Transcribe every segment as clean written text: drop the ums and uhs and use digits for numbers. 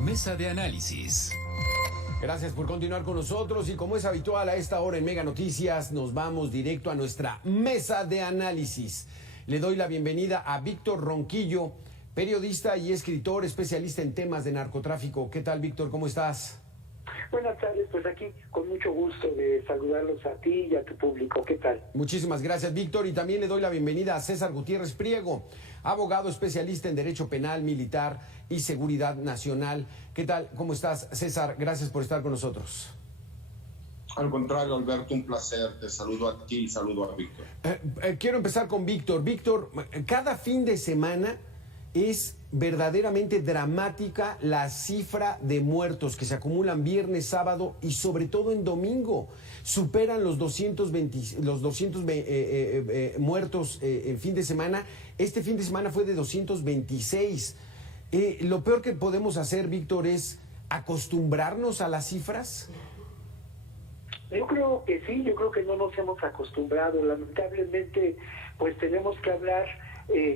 Mesa de análisis. Gracias por continuar con nosotros y como es habitual a esta hora en Mega Noticias, nos vamos directo a nuestra mesa de análisis. Le doy la bienvenida a Víctor Ronquillo, periodista y escritor especialista en temas de narcotráfico. ¿Qué tal, Víctor? ¿Cómo estás? Buenas tardes, pues aquí con mucho gusto de saludarlos a ti y a tu público. ¿Qué tal? Muchísimas gracias, Víctor, y también le doy la bienvenida a César Gutiérrez Priego, abogado especialista en Derecho Penal, Militar y Seguridad Nacional. ¿Qué tal? ¿Cómo estás, César? Gracias por estar con nosotros. Al contrario, Alberto, un placer. Te saludo a ti y saludo a Víctor. Quiero empezar con Víctor. Víctor, cada fin de semana es verdaderamente dramática la cifra de muertos que se acumulan viernes, sábado y sobre todo en domingo. Superan los 220 muertos en fin de semana. Este fin de semana fue de 226. Lo peor que podemos hacer, Víctor, es acostumbrarnos a las cifras. Yo creo que sí, yo creo que no nos hemos acostumbrado. Lamentablemente, pues tenemos que hablar,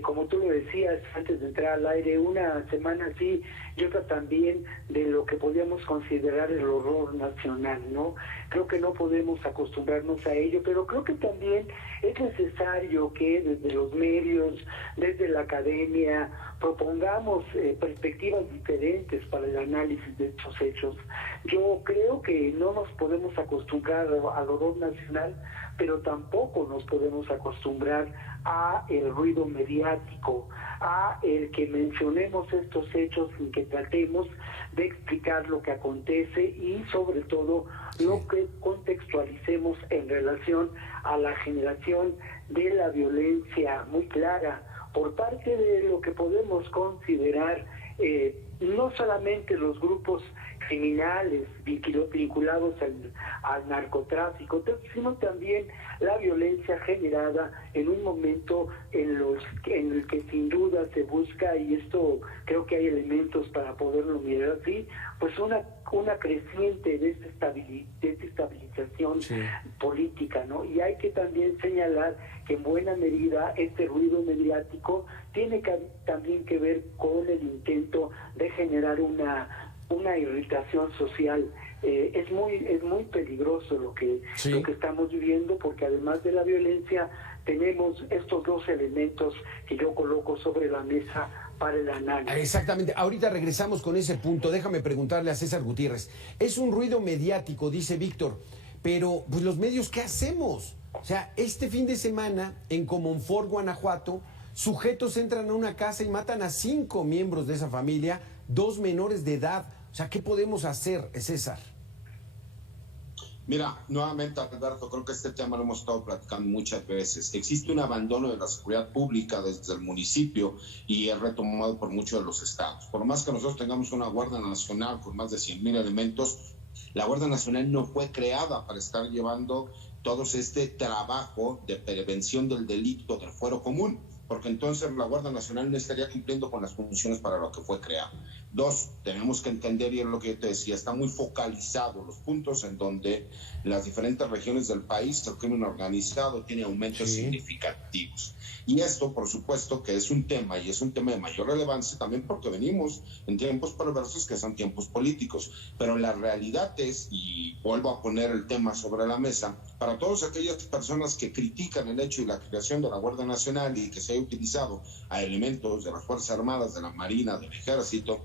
como tú lo decías antes de entrar al aire, una semana sí y otra también de lo que podríamos considerar el horror nacional, ¿no? Creo que no podemos acostumbrarnos a ello, pero creo que también es necesario que desde los medios, desde la academia, propongamos perspectivas diferentes para el análisis de estos hechos. Yo creo que no nos podemos acostumbrar al horror nacional, pero tampoco nos podemos acostumbrar a el ruido mediático, a el que mencionemos estos hechos sin que tratemos de explicar lo que acontece y sobre todo lo que contextualicemos en relación a la generación de la violencia muy clara por parte de lo que podemos considerar no solamente los grupos criminales vinculados al narcotráfico, sino también la violencia generada en un momento en el que sin duda se busca, y esto creo que hay elementos para poderlo mirar así, pues una creciente desestabilización política, ¿no? Y hay que también señalar que en buena medida este ruido mediático tiene también que ver con el intento de generar una irritación social. Es muy peligroso lo que estamos viviendo, porque además de la violencia tenemos estos dos elementos que yo coloco sobre la mesa para el análisis. Exactamente, ahorita regresamos con ese punto. Déjame preguntarle a César Gutiérrez. Es un ruido mediático, dice Víctor, pero pues los medios, ¿qué hacemos? O sea, este fin de semana en Comonfort, Guanajuato, sujetos entran a una casa y matan a 5 miembros de esa familia, 2 menores de edad. O sea, ¿qué podemos hacer, César? Mira, nuevamente, Alberto, creo que este tema lo hemos estado platicando muchas veces. Existe un abandono de la seguridad pública desde el municipio y es retomado por muchos de los estados. Por más que nosotros tengamos una Guardia Nacional con más de 100,000 elementos, la Guardia Nacional no fue creada para estar llevando todo este trabajo de prevención del delito del fuero común, porque entonces la Guardia Nacional no estaría cumpliendo con las funciones para lo que fue creada. 2, tenemos que entender, y es lo que yo te decía, está muy focalizado los puntos en donde las diferentes regiones del país, el crimen organizado tiene aumentos significativos. Y esto, por supuesto, que es un tema, y es un tema de mayor relevancia también porque venimos en tiempos perversos que son tiempos políticos. Pero la realidad es, y vuelvo a poner el tema sobre la mesa, para todas aquellas personas que critican el hecho y la creación de la Guardia Nacional y que se haya utilizado a elementos de las Fuerzas Armadas, de la Marina, del Ejército,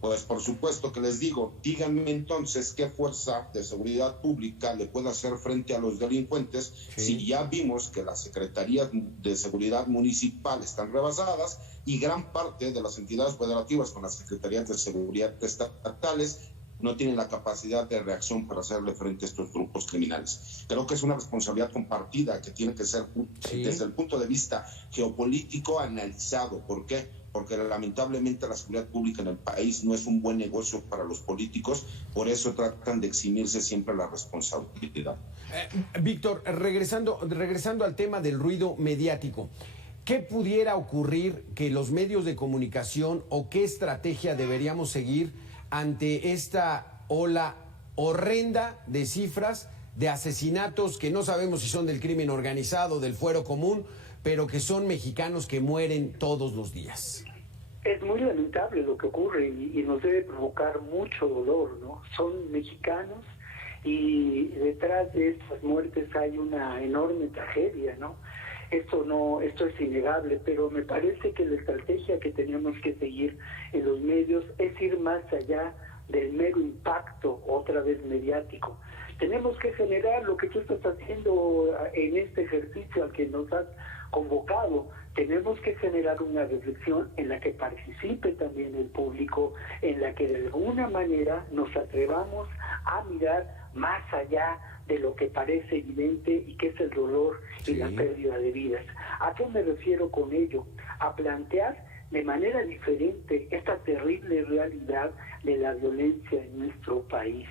pues por supuesto que les digo, díganme entonces qué fuerza de seguridad pública le puede hacer frente a los delincuentes si ya vimos que las secretarías de seguridad municipal están rebasadas y gran parte de las entidades federativas con las secretarías de seguridad estatales no tienen la capacidad de reacción para hacerle frente a estos grupos criminales. Creo que es una responsabilidad compartida que tiene que ser desde el punto de vista geopolítico analizado. ¿Por qué? Porque lamentablemente la seguridad pública en el país no es un buen negocio para los políticos, por eso tratan de eximirse siempre la responsabilidad. Víctor, regresando al tema del ruido mediático, ¿qué pudiera ocurrir que los medios de comunicación o qué estrategia deberíamos seguir ante esta ola horrenda de cifras de asesinatos que no sabemos si son del crimen organizado, del fuero común, pero que son mexicanos que mueren todos los días? Es muy lamentable lo que ocurre y nos debe provocar mucho dolor, ¿no? Son mexicanos y detrás de estas muertes hay una enorme tragedia, ¿no? Esto es innegable, pero me parece que la estrategia que tenemos que seguir en los medios es ir más allá del mero impacto, otra vez mediático. Tenemos que generar lo que tú estás haciendo en este ejercicio al que nos has convocado. Tenemos que generar una reflexión en la que participe también el público, en la que de alguna manera nos atrevamos a mirar más allá de lo que parece evidente y que es el dolor y la pérdida de vidas. ¿A qué me refiero con ello? A plantear de manera diferente esta terrible realidad de la violencia en nuestro país.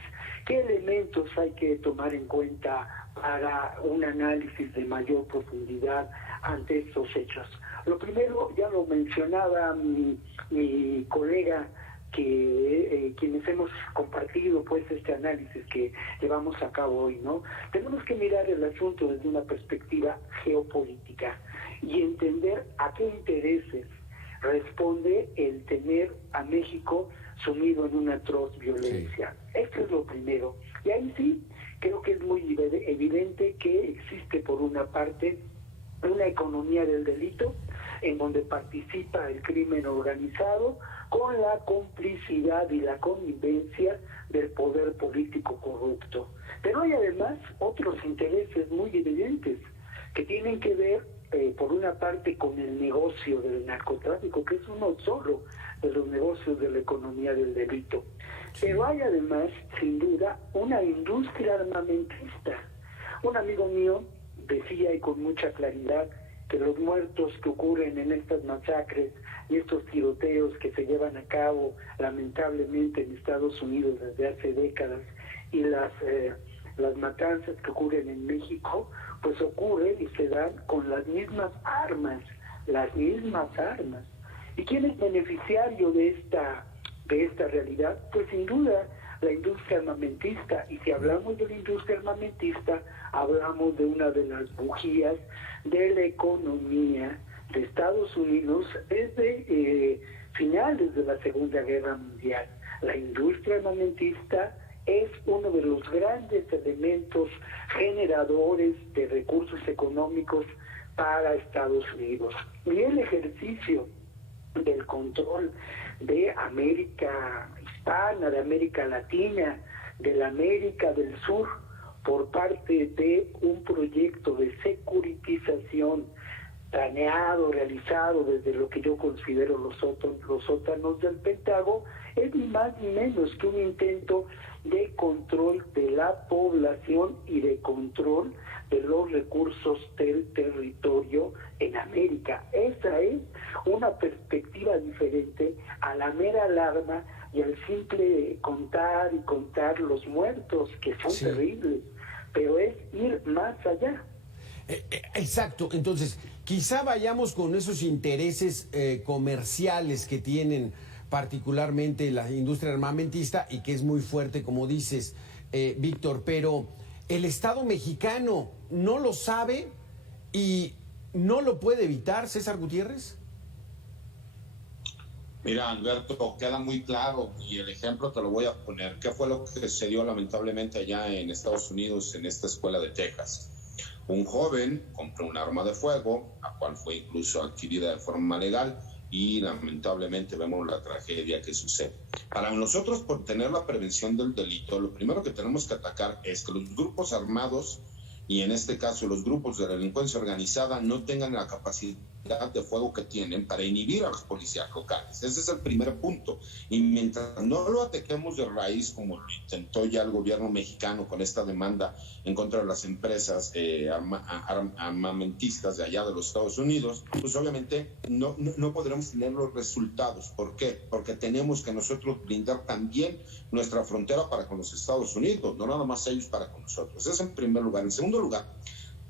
¿Qué elementos hay que tomar en cuenta para un análisis de mayor profundidad ante estos hechos? Lo primero, ya lo mencionaba mi colega, que quienes hemos compartido pues este análisis que llevamos a cabo hoy, ¿no? Tenemos que mirar el asunto desde una perspectiva geopolítica y entender a qué intereses responde el tener a México sumido en una atroz violencia. Sí. Esto es lo primero. Y ahí sí, creo que es muy evidente que existe por una parte una economía del delito en donde participa el crimen organizado con la complicidad y la connivencia del poder político corrupto. Pero hay además otros intereses muy evidentes que tienen que ver, por una parte, con el negocio del narcotráfico, que es uno solo de los negocios de la economía del delito. Pero hay además, sin duda, una industria armamentista. Un amigo mío decía, y con mucha claridad, que los muertos que ocurren en estas masacres y estos tiroteos que se llevan a cabo lamentablemente en Estados Unidos desde hace décadas y las matanzas que ocurren en México, pues ocurren y se dan con las mismas armas. ¿Y quién es beneficiario de esta realidad? Pues sin duda la industria armamentista. Y si hablamos de la industria armamentista, hablamos de una de las bujías de la economía de Estados Unidos desde finales de la Segunda Guerra Mundial. La industria armamentista es uno de los grandes elementos generadores de recursos económicos para Estados Unidos. Y el ejercicio del control de América hispana, de América Latina, de la América del Sur, por parte de un proyecto de securitización planeado, realizado desde lo que yo considero los sótanos del Pentágono, es ni más ni menos que un intento de control de la población y de control de los recursos del territorio en América. Esa es una perspectiva diferente a la mera alarma y al simple contar los muertos, que son terribles, pero es ir más allá. Exacto, entonces quizá vayamos con esos intereses comerciales que tienen particularmente la industria armamentista y que es muy fuerte, como dices, Víctor, pero el Estado mexicano no lo sabe y no lo puede evitar, César Gutiérrez. Mira, Alberto, queda muy claro y el ejemplo te lo voy a poner. ¿Qué fue lo que se dio lamentablemente allá en Estados Unidos, en esta escuela de Texas? Un joven compró un arma de fuego, la cual fue incluso adquirida de forma legal, y lamentablemente vemos la tragedia que sucede. Para nosotros, por tener la prevención del delito, lo primero que tenemos que atacar es que los grupos armados, y en este caso los grupos de delincuencia organizada, no tengan la capacidad de fuego que tienen para inhibir a las policías locales. Ese es el primer punto. Y mientras no lo ataquemos de raíz, como lo intentó ya el gobierno mexicano con esta demanda en contra de las empresas armamentistas de allá de los Estados Unidos, pues obviamente no podremos tener los resultados. ¿Por qué? Porque tenemos que nosotros blindar también nuestra frontera para con los Estados Unidos, no nada más ellos para con nosotros. Eso es en primer lugar. En segundo lugar,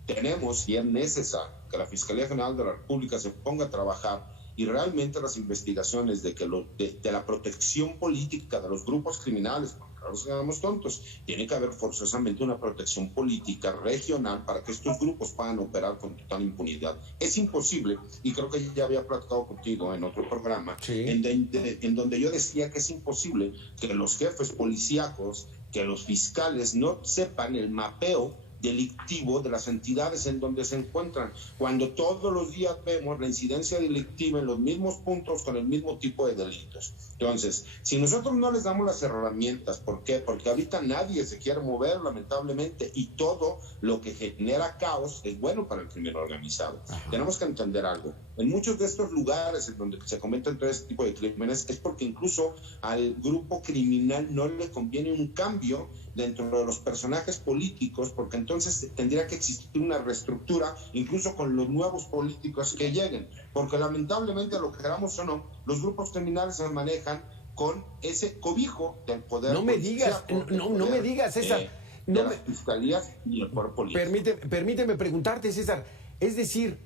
tenemos, y es necesario, que la Fiscalía General de la República se ponga a trabajar y realmente las investigaciones de la protección política de los grupos criminales, porque no nos hagamos tontos, tiene que haber forzosamente una protección política regional para que estos grupos puedan operar con total impunidad. Es imposible, y creo que ya había platicado contigo en otro programa, sí, en donde yo decía que es imposible que los jefes policíacos, que los fiscales no sepan el mapeo delictivo de las entidades en donde se encuentran, cuando todos los días vemos la incidencia delictiva en los mismos puntos con el mismo tipo de delitos. Entonces, si nosotros no les damos las herramientas, ¿por qué? Porque ahorita nadie se quiere mover, lamentablemente, y todo lo que genera caos es bueno para el crimen organizado. Ajá. Tenemos que entender algo. En muchos de estos lugares en donde se cometen todo este tipo de crímenes es porque incluso al grupo criminal no le conviene un cambio dentro de los personajes políticos, porque entonces tendría que existir una reestructura, incluso con los nuevos políticos que lleguen, porque lamentablemente, lo que queramos o no, los grupos criminales se manejan con ese cobijo del poder. No me digas, no me digas, César. De las fiscalías y el poder político. Permíteme preguntarte, César, es decir,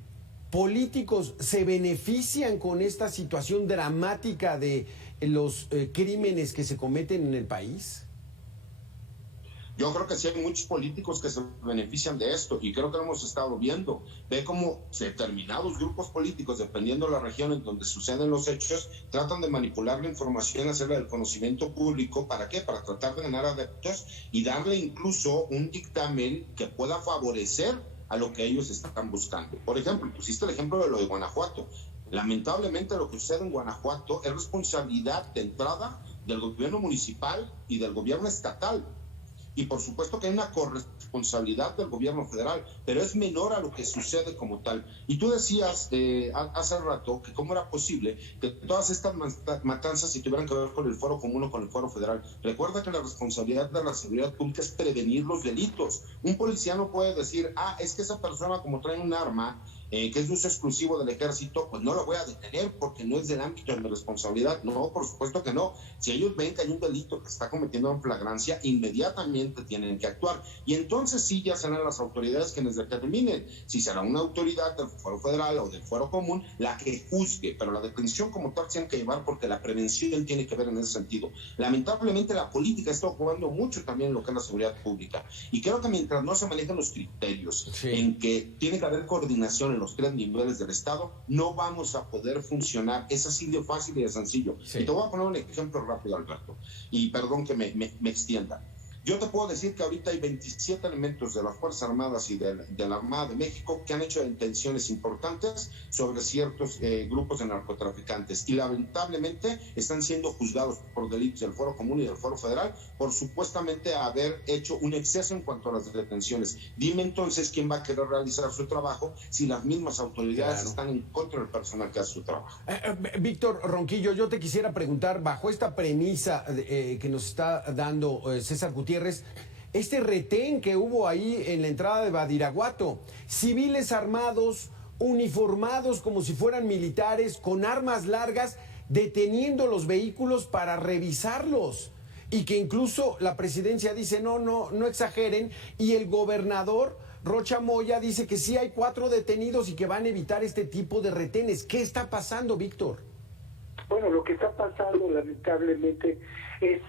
¿políticos se benefician con esta situación dramática de los crímenes que se cometen en el país? Yo creo que sí hay muchos políticos que se benefician de esto, y creo que lo hemos estado viendo. Ve cómo determinados grupos políticos, dependiendo de la región en donde suceden los hechos, tratan de manipular la información, hacerla del conocimiento público. ¿Para qué? Para tratar de ganar adeptos y darle incluso un dictamen que pueda favorecer a lo que ellos están buscando. Por ejemplo, pusiste el ejemplo de lo de Guanajuato. Lamentablemente, lo que sucede en Guanajuato es responsabilidad de entrada del gobierno municipal y del gobierno estatal. Y por supuesto que hay una corresponsabilidad del gobierno federal, pero es menor a lo que sucede como tal. Y tú decías hace rato que cómo era posible que todas estas matanzas si tuvieran que ver con el fuero común o con el fuero federal. Recuerda que la responsabilidad de la seguridad pública es prevenir los delitos. Un policía no puede decir, es que esa persona como trae un arma, que es de uso exclusivo del ejército, pues no lo voy a detener porque no es del ámbito de mi responsabilidad. No, por supuesto que no. Si ellos ven que hay un delito que está cometiendo en flagrancia, inmediatamente tienen que actuar. Y entonces sí, ya serán las autoridades quienes determinen si será una autoridad del fuero federal o del fuero común la que juzgue, pero la detención como tal tienen que llevar, porque la prevención tiene que ver en ese sentido. Lamentablemente la política está jugando mucho también en lo que es la seguridad pública, y creo que mientras no se manejen los criterios en que tiene que haber coordinación en los 3 niveles del Estado, no vamos a poder funcionar. Es así de fácil y de sencillo. Y te voy a poner un ejemplo rápido, Alberto, y perdón que me extienda. Yo te puedo decir que ahorita hay 27 elementos de las Fuerzas Armadas y de la Armada de México que han hecho detenciones importantes sobre ciertos grupos de narcotraficantes, y lamentablemente están siendo juzgados por delitos del fuero común y del fuero federal por supuestamente haber hecho un exceso en cuanto a las detenciones. Dime entonces quién va a querer realizar su trabajo si las mismas autoridades están en contra del personal que hace su trabajo. Víctor Ronquillo, yo te quisiera preguntar, bajo esta premisa que nos está dando César Gutiérrez, este retén que hubo ahí en la entrada de Badiraguato, civiles armados, uniformados como si fueran militares, con armas largas, deteniendo los vehículos para revisarlos, y que incluso la presidencia dice no exageren, y el gobernador Rocha Moya dice que sí hay 4 detenidos y que van a evitar este tipo de retenes. ¿Qué está pasando, Víctor? Bueno, lo que está pasando lamentablemente es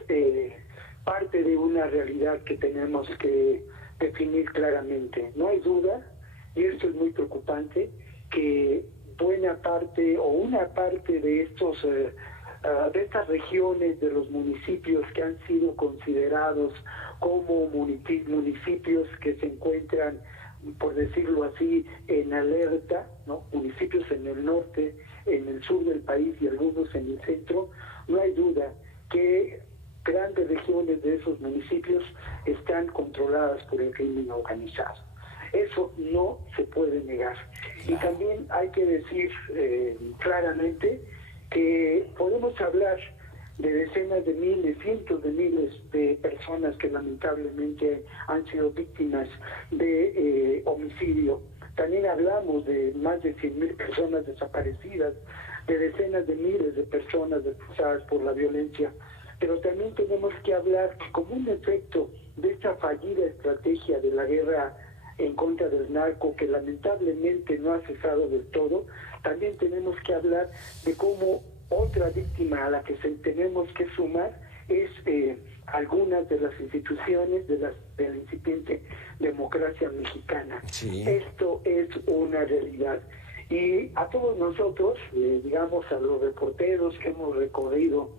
parte de una realidad que tenemos que definir claramente. No hay duda, y esto es muy preocupante, que buena parte o una parte de estos de estas regiones, de los municipios que han sido considerados como municipios que se encuentran, por decirlo así, en alerta, ¿no? Municipios en el norte, en el sur del país y algunos en el centro, no hay duda que grandes regiones de esos municipios están controladas por el crimen organizado. Eso no se puede negar. Y también hay que decir claramente que podemos hablar de decenas de miles, cientos de miles de personas que lamentablemente han sido víctimas de homicidio. También hablamos de más de 100,000 personas desaparecidas, de decenas de miles de personas desplazadas por la violencia. Pero también tenemos que hablar que como un efecto de esta fallida estrategia de la guerra en contra del narco, que lamentablemente no ha cesado del todo, también tenemos que hablar de cómo otra víctima a la que tenemos que sumar es algunas de las instituciones de la incipiente democracia mexicana. Sí. Esto es una realidad. Y a todos nosotros, digamos a los reporteros que hemos recorrido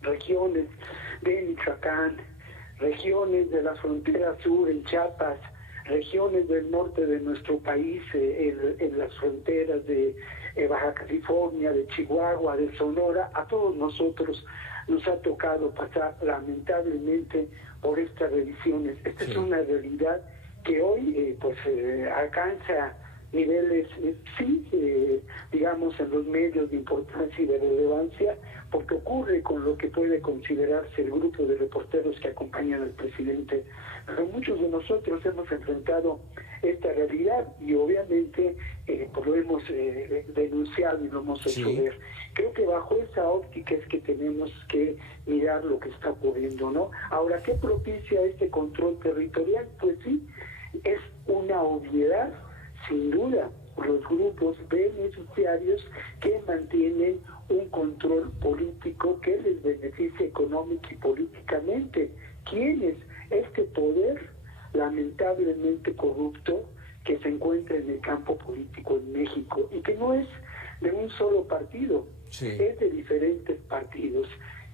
regiones de Michoacán, regiones de la frontera sur en Chiapas, regiones del norte de nuestro país, en las fronteras de Baja California, de Chihuahua, de Sonora, a todos nosotros nos ha tocado pasar lamentablemente por estas revisiones. Esta es una realidad que hoy alcanza niveles, digamos, en los medios de importancia y de relevancia, porque ocurre con lo que puede considerarse el grupo de reporteros que acompañan al presidente. Pero muchos de nosotros hemos enfrentado esta realidad y obviamente pues lo hemos denunciado y lo hemos hecho ver. Creo que bajo esa óptica es que tenemos que mirar lo que está ocurriendo, ¿no? Ahora, ¿qué propicia este control territorial? Pues sí, es una obviedad, sin duda, los grupos beneficiarios que mantienen un control político que les beneficia económica y políticamente. ¿Quiénes? Este poder lamentablemente corrupto que se encuentra en el campo político en México y que no es de un solo partido, es de diferentes partidos.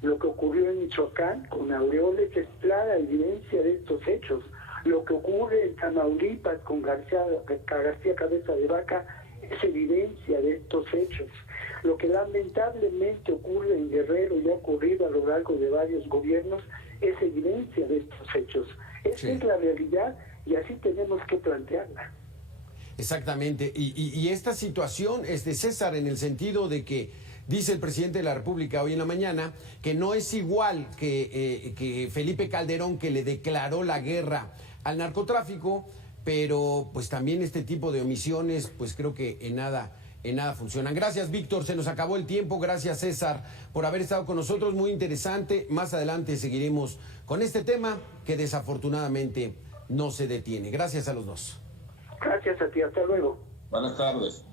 Lo que ocurrió en Michoacán con Aureoles es clara evidencia de estos hechos. Lo que ocurre en Tamaulipas con García Cabeza de Vaca es evidencia de estos hechos. Lo que lamentablemente ocurre en Guerrero y ha ocurrido a lo largo de varios gobiernos es evidencia de estos hechos. Esa es la realidad y así tenemos que plantearla. Exactamente. Y esta situación, César, en el sentido de que dice el presidente de la República hoy en la mañana que no es igual que Felipe Calderón, que le declaró la guerra al narcotráfico, pero pues también este tipo de omisiones, pues creo que en nada funcionan. Gracias, Víctor, se nos acabó el tiempo. Gracias, César, por haber estado con nosotros, muy interesante. Más adelante seguiremos con este tema que desafortunadamente no se detiene. Gracias a los dos. Gracias a ti, hasta luego. Buenas tardes.